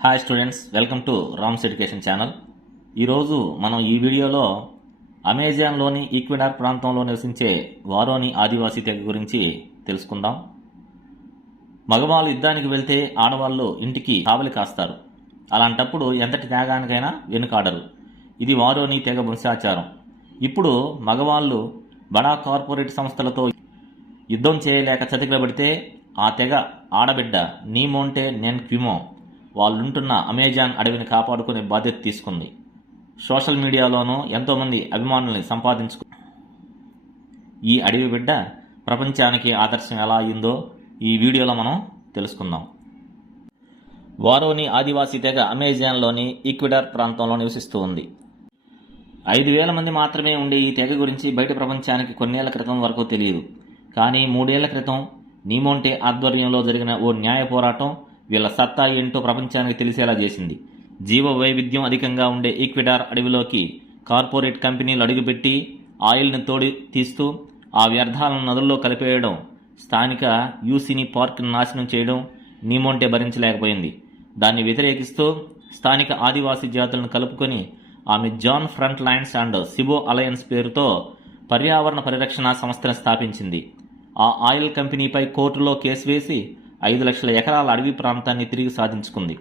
Hi students, welcome to Rams education channel. ఈరోజు మనం ఈ వీడియోలో అమెజాన్లోని ఈక్వెడార్ ప్రాంతంలో నివసించే వారోని ఆదివాసీ తెగ గురించి తెలుసుకుందాం. మగవాళ్ళు యుద్ధానికి వెళ్తే ఆడవాళ్ళు ఇంటికి కావలి కాస్తారు. అలాంటప్పుడు ఎంతటి త్యాగానికైనా వెనుకాడరు. ఇది వారోని తెగ వంశాచారం. ఇప్పుడు మగవాళ్ళు బడా కార్పొరేట్ సంస్థలతో యుద్ధం చేయలేక చతికిలబడితే ఆ తెగ ఆడబిడ్డ నీమోంటే నెన్ క్విమో వాళ్ళుంటున్న అమెజాన్ అడవిని కాపాడుకునే బాధ్యత తీసుకుంది. సోషల్ మీడియాలోనూ ఎంతోమంది అభిమానుల్ని సంపాదించుకు ఈ అడవి బిడ్డ ప్రపంచానికి ఆదర్శం ఎలా అయిందో ఈ వీడియోలో మనం తెలుసుకుందాం. వారోని ఆదివాసీ తెగ అమెజాన్లోని ఈక్వెడార్ ప్రాంతంలో నివసిస్తూ ఉంది. 5,000 మంది మాత్రమే ఉండే ఈ తెగ గురించి బయట ప్రపంచానికి కొన్నేళ్ల క్రితం వరకు తెలియదు. కానీ 3 ఏళ్ల క్రితం నీమోంటే ఆధ్వర్యంలో జరిగిన ఓ న్యాయ పోరాటం వీళ్ళ సత్తా ఏంటో ప్రపంచానికి తెలిసేలా చేసింది. జీవ వైవిధ్యం అధికంగా ఉండే ఈక్వెడార్ అడవిలోకి కార్పొరేట్ కంపెనీలు అడుగుపెట్టి ఆయిల్ని తోడి తీస్తూ ఆ వ్యర్థాలను నదుల్లో కలిపేయడం, స్థానిక యూసిని పార్క్ను నాశనం చేయడం నీమోంటే భరించలేకపోయింది. దాన్ని వ్యతిరేకిస్తూ స్థానిక ఆదివాసీ జాతులను కలుపుకొని ఆమె జాన్ ఫ్రంట్ లైన్స్ అండ్ సిబో అలయన్స్ పేరుతో పర్యావరణ పరిరక్షణ సంస్థను స్థాపించింది. ఆ ఆయిల్ కంపెనీపై కోర్టులో కేసు వేసి 5 లక్షల ఎకరాల అడవి ప్రాంతాన్ని తిరిగి సాధించుకుంది.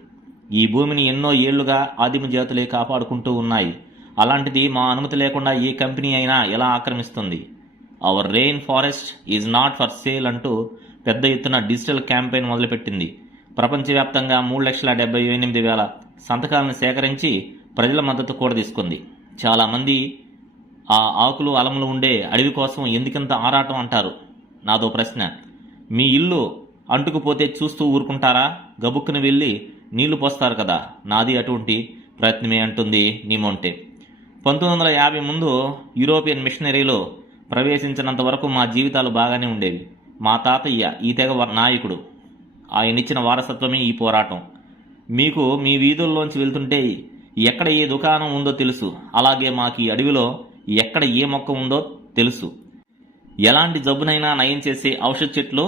ఈ భూమిని ఎన్నో ఏళ్లుగా ఆదిమ జాతులే కాపాడుకుంటూ ఉన్నాయి. అలాంటిది మా అనుమతి లేకుండా ఏ కంపెనీ అయినా ఎలా ఆక్రమిస్తుంది? Our rain forest is not for sale అంటూ పెద్ద ఎత్తున డిజిటల్ క్యాంపెయిన్ మొదలుపెట్టింది. ప్రపంచవ్యాప్తంగా 3,78,000 సంతకాలను సేకరించి ప్రజల మద్దతు కూడా తీసుకుంది. చాలామంది ఆ ఆకులు అలములు ఉండే అడవి కోసం ఎందుకంత ఆరాటం అంటారు. నాదో ప్రశ్న, మీ ఇల్లు అంటుకుపోతే చూస్తూ ఊరుకుంటారా? గబుక్కుని వెళ్ళి నీళ్లు పోస్తారు కదా. నాది అటువంటి ప్రయత్నమే అంటుంది నీమోంటే. 1950 ముందు యూరోపియన్ మిషనరీలో ప్రవేశించినంత వరకు మా జీవితాలు బాగానే ఉండేవి. మా తాతయ్య ఈ తెగ నాయకుడు. ఆయనిచ్చిన వారసత్వమే ఈ పోరాటం. మీకు మీ వీధుల్లోంచి వెళ్తుంటే ఎక్కడ ఏ దుకాణం ఉందో తెలుసు. అలాగే మాకు ఈ అడవిలో ఎక్కడ ఏ మొక్క ఉందో తెలుసు. ఎలాంటి జబ్బునైనా నయం చేసే ఔషధ చెట్లు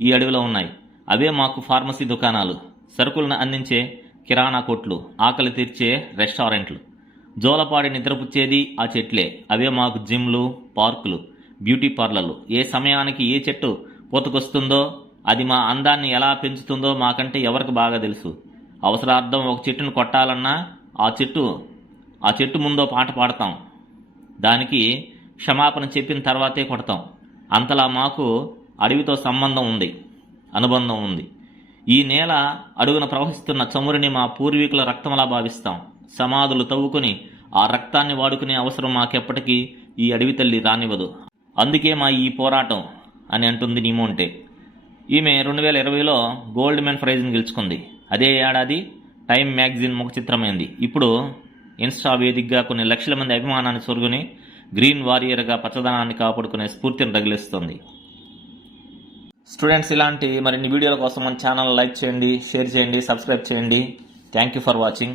ఈ అడవిలో ఉన్నాయి. అవే మాకు ఫార్మసీ దుకాణాలు, సరుకులను అందించే కిరాణా కొట్లు, ఆకలి తీర్చే రెస్టారెంట్లు. జోలపాడి నిద్రపుచ్చేది ఆ చెట్లే. అవే మాకు జిమ్లు, పార్కులు, బ్యూటీ పార్లర్లు. ఏ సమయానికి ఏ చెట్టు పోతుకొస్తుందో, అది మా అందాన్ని ఎలా పెంచుతుందో మాకంటే ఎవరికి బాగా తెలుసు. అవసరార్థం ఒక చెట్టును కొట్టాలన్నా ఆ చెట్టు ముందో పాట పాడతాం. దానికి క్షమాపణ చెప్పిన తర్వాతే కొడతాం. అంతలా మాకు అడవితో అనుబంధం ఉంది. ఈ నేల అడుగున ప్రవహిస్తున్న చమురుని మా పూర్వీకుల రక్తంలా భావిస్తాం. సమాధులు తవ్వుకుని ఆ రక్తాన్ని వాడుకునే అవసరం మాకెప్పటికీ ఈ అడవి తల్లి రానివ్వదు. అందుకే మా ఈ పోరాటం అని అంటుంది నీమోంటే. ఈమె 2020లో గోల్డ్ మెన్ ప్రైజ్ని గెలుచుకుంది. అదే ఏడాది టైమ్ మ్యాగజైన్ ముఖ చిత్రమైంది. ఇప్పుడు ఇన్స్టా వేదికగా కొన్ని లక్షల మంది అభిమానాన్ని సొరుగుని గ్రీన్ వారియర్గా పచ్చదనాన్ని కాపాడుకునే స్ఫూర్తిని రగిలిస్తుంది. స్టూడెంట్స్, ఇలాంటి మరిన్ని వీడియోల కోసం మన ఛానల్ లైక్ చేయండి, షేర్ చేయండి, సబ్స్క్రైబ్ చేయండి. Thank you for watching.